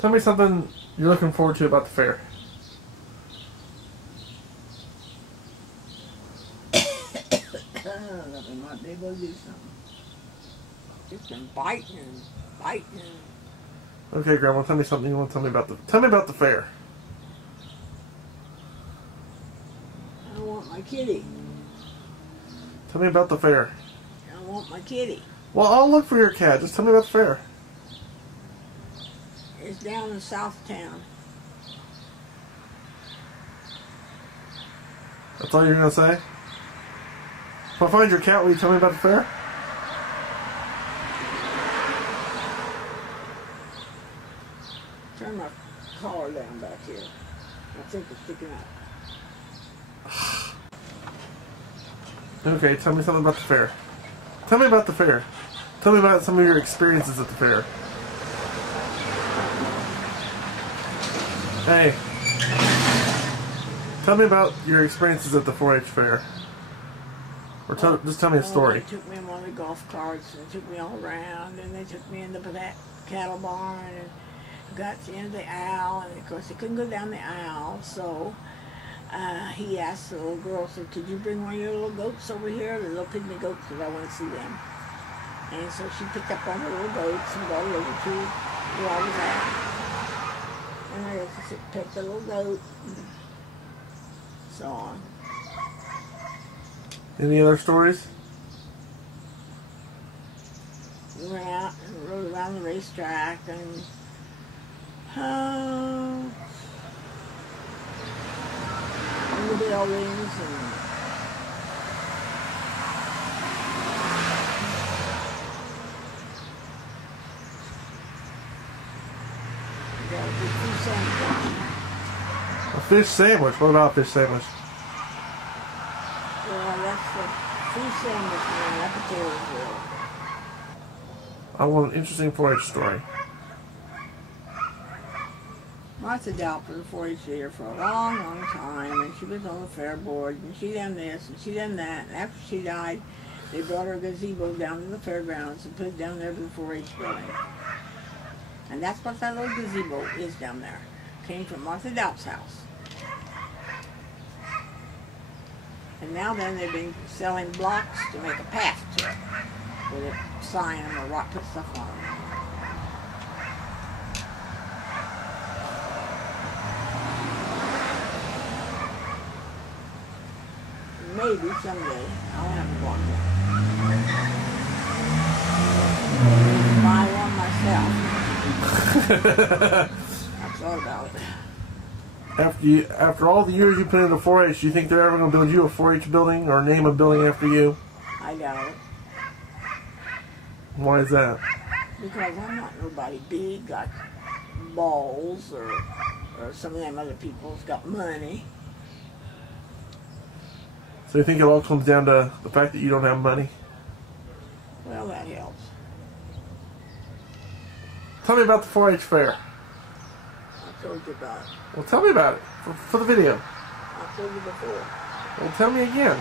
Tell me something you're looking forward to about the fair. We might be able to do something. Just been biting and biting. Okay, Grandma, tell me something you want to tell me about the. Tell me about the fair. I want my kitty. Tell me about the fair. I want my kitty. Well, I'll look for your cat. Just tell me about the fair. It's down in South Town. That's all you're gonna say? If I find your cat, will you tell me about the fair? Turn my collar down back here. I think it's sticking out. Okay, tell me something about the fair. Tell me about the fair. Tell me about some of your experiences at the fair. Hey. Tell me about your experiences at the 4-H fair. Or just tell me a story. They took me in one of the golf carts and took me all around, and they took me into that cattle barn and got to the end of the aisle, and of course they couldn't go down the aisle, so he asked the little girl, said, could you bring one of your little goats over here, the little pygmy goats, because I want to see them. And so she picked up one of the little goats and brought it over to where I was at. And I just picked the little goat and so on. Any other stories? We went out and rode around the racetrack and in the buildings and we got a big fish sandwich. A fish sandwich? What about a fish sandwich? Yeah, that's the fish sandwich man, that potato grill. I want an interesting 4-H story. Martha Dalp was a 4-H leader for a long, long time, and she was on the fair board, and she done this, and she done that, and after she died, they brought her gazebo down to the fairgrounds and put it down there for the 4-H building. And that's what that little gazebo is down there. Came from Martha Dalp's house. And now then they've been selling blocks to make a path to it, with a sign and a rock, put stuff on it. Maybe someday I'll have a block one. Buy one myself. I've thought about it. After all the years you put into 4-H, do you think they're ever going to build you a 4-H building or name a building after you? I doubt it. Why is that? Because I'm not nobody big like Balls or some of them other people's got money. So you think it all comes down to the fact that you don't have money? Well, that helps. Tell me about the 4-H fair. I told you about it. Well, tell me about it for the video. I told you before. Well, tell me again.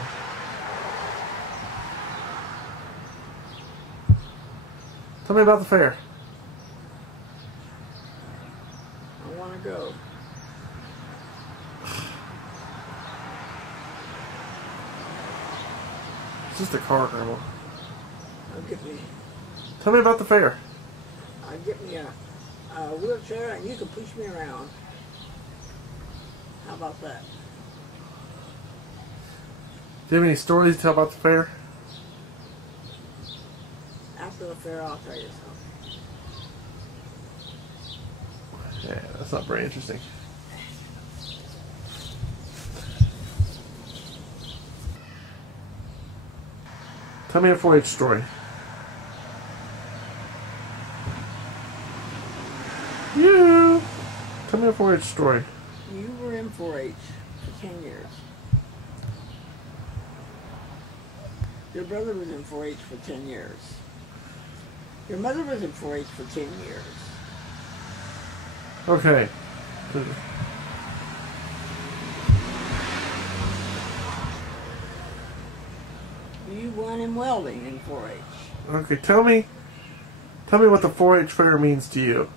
Tell me about the fair. I want to go. It's just a car, Grandma. Tell me about the fair. I'll get me a wheelchair and you can push me around. How about that? Do you have any stories to tell about the fair? After the fair, I'll tell you something. Yeah, that's not very interesting. Tell me a 4-H story. You. Tell me a 4-H story. You were in 4-H for 10 years. Your brother was in 4-H for 10 years. Your mother was in 4-H for 10 years. Okay. You won in welding in 4-H. Okay, tell me what the 4-H fair means to you.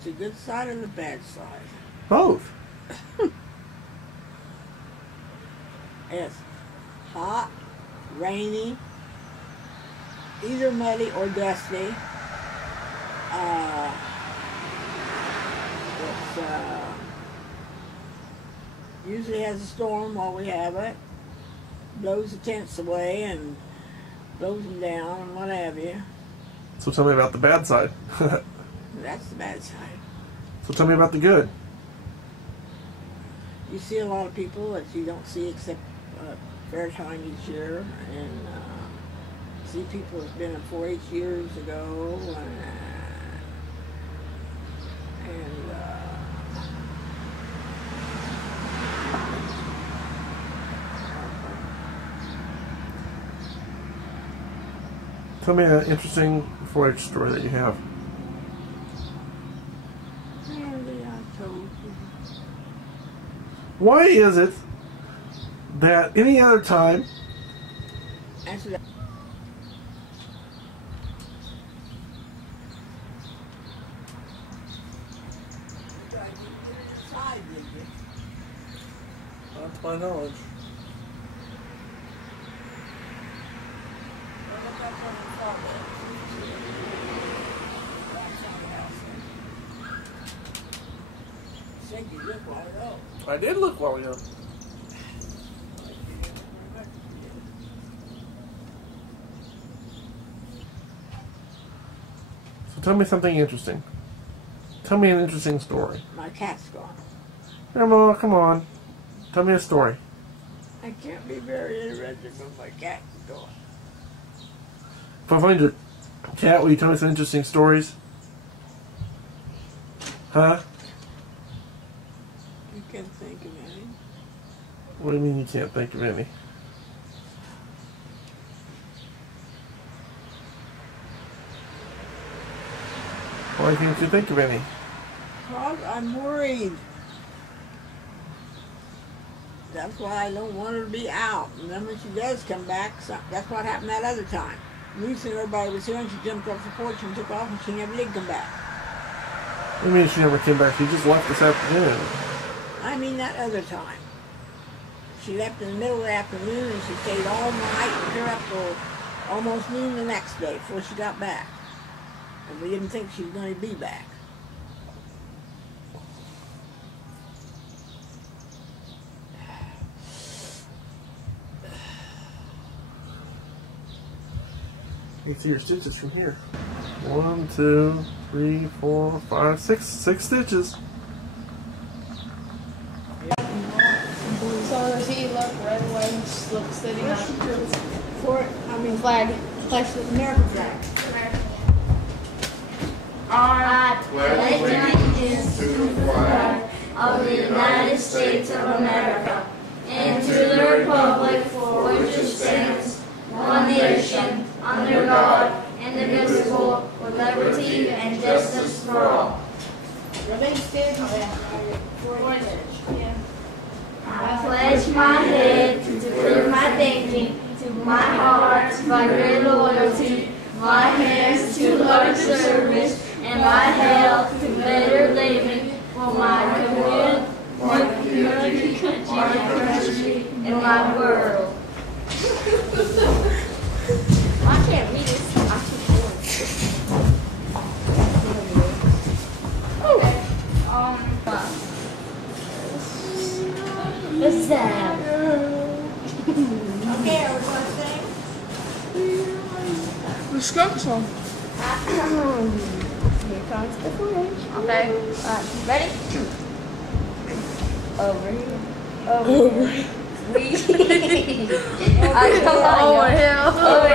want the good side or the bad side? Both. It's hot, rainy, either muddy or dusty. It's usually has a storm while we have it. Blows the tents away and blows them down and what have you. So tell me about the bad side. That's the bad side. So tell me about the good. You see a lot of people that you don't see except fair time each year, and see people that's been in 4-H years ago, Tell me an interesting 4-H story that you have. Why is it that any other time answer that. Not to my knowledge. I did look while ago. So tell me something interesting. Tell me an interesting story. My cat's gone. Grandma, come on. Tell me a story. I can't be very interested when my cat's gone. If I find your cat, will you tell me some interesting stories? Huh? You can't think of any. What do you mean you can't think of any? Why can't you think of any? Because I'm worried. That's why I don't want her to be out. And then when she does come back, that's what happened that other time. Lucy and everybody was here and she jumped off the porch and took off and she never did come back. What do you mean she never came back? She just left this afternoon. I mean that other time. She left in the middle of the afternoon and she stayed all night and clear up till almost noon the next day before she got back. And we didn't think she was going to be back. You can see your stitches from here. 1, 2, 3, 4, 5, 6. 6 stitches. So does he look red, white, look sitting up? Flag. American flag. I pledge allegiance to the flag of the United States of America and to the republic for which it stands, one nation, under God, indivisible, with liberty and justice for all. I pledge my head to my thinking, to my heart by great loyalty, my hands to large service, and my health to better living for my community, my country, and my world. I can't read this. Okay. What's that? Okay, are we going to sing? The skunk song. Here comes the flash. Okay. Ready? Over here. Over here. I come on. Over here. Over